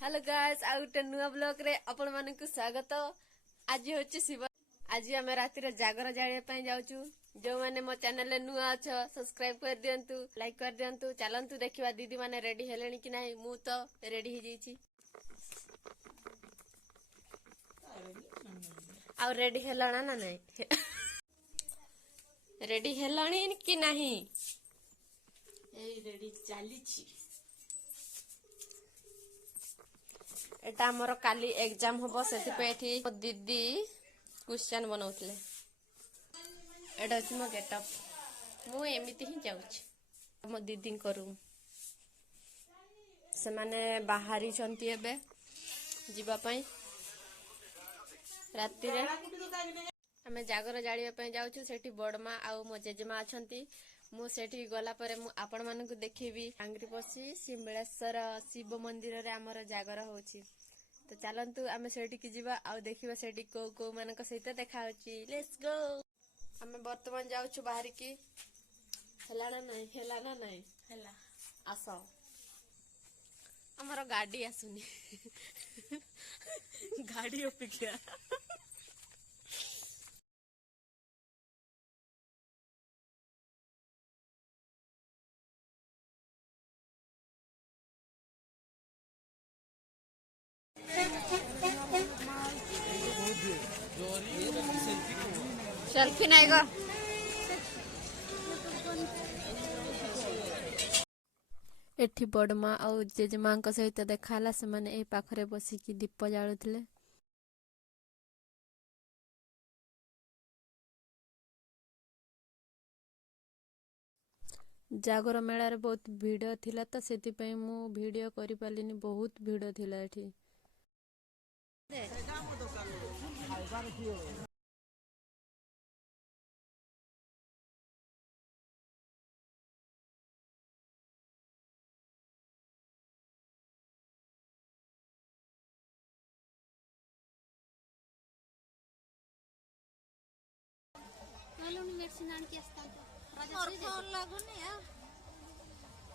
Hello guys आ गोटे नुआ blog रे आपण मानकु स्वागत। आज होची शिव। आज आम राति जागर जाड़िया जाऊँ। जो मैंने मो चैनल नुआ अच्छ सब्सक्राइब कर दियंतु, लाइक कर दियंतु। चलंतु देखिबा दीदी माने रेडी हेलेनी कि नाही। मु तो रेडी हो जाईची। आ रेडी हेलणा ना नहीं रेडी हेलणी कि नहीं। ए रेडी चलीची। एटा हमर काली एग्जाम हबो सेति दीदी क्वेश्चन बनाउतले। एटा अछि मो गेटअप। मु एमिति ही जाउछि मो दीदी करू। से माने बाहरी छंती एबे जीवा पई राति रे हमें जागर जाड़िया पई जाउछु। सेठी बडमा आ मो जेजेमा अछंती। मु सेठी गला परे मु आपण मानकु देखिबी आंग्री पसी सिमलेश्वर शिव मंदिर रे हमर जागर होछि। तो चलंतु आमे सेठी की जीवा आ देखिबा सेठी को मानक सहित देखा होछि। Let's go. हमें वर्तमान जाउछु बाहर की। हेला ना नहीं हेला आसो। हमर गाड़ी आसुनी गाड़ी अपेक्षा सेल्फी नहीं गो। एठी बड़मा और जेजेमा सहित देखाला। से माने ए पाखरे बसिकी दीप जालुथिले। जागर मेला बहुत भीड़ थिला तो सेति पई मु वीडियो करि पालिनी। बहुत भीड़ थिला एठी। मेडिसिन आन के अस्ता तो और फोन लागुनी या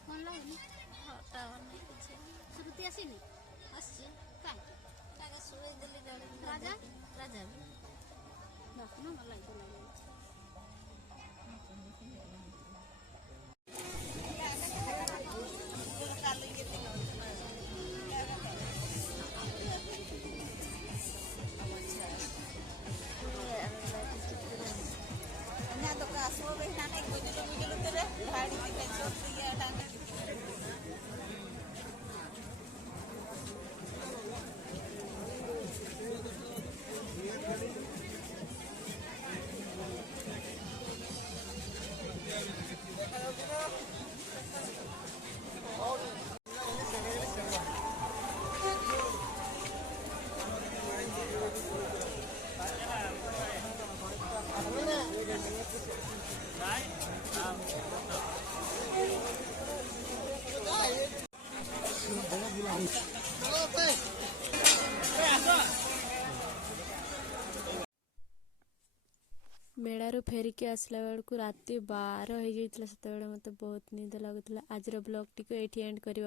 फोन लागुनी टावर नहीं कुछ श्रुति आसीनी आसी काय तागा सुई दिल्ली गाड़ी राजा राजा देखना मला इतो लागे। मेलारू फेरिकी आसला बेलू राति 12 हो जाता। से मत बहुत निद लगुला। आज ब्लॉग टी एंड कर।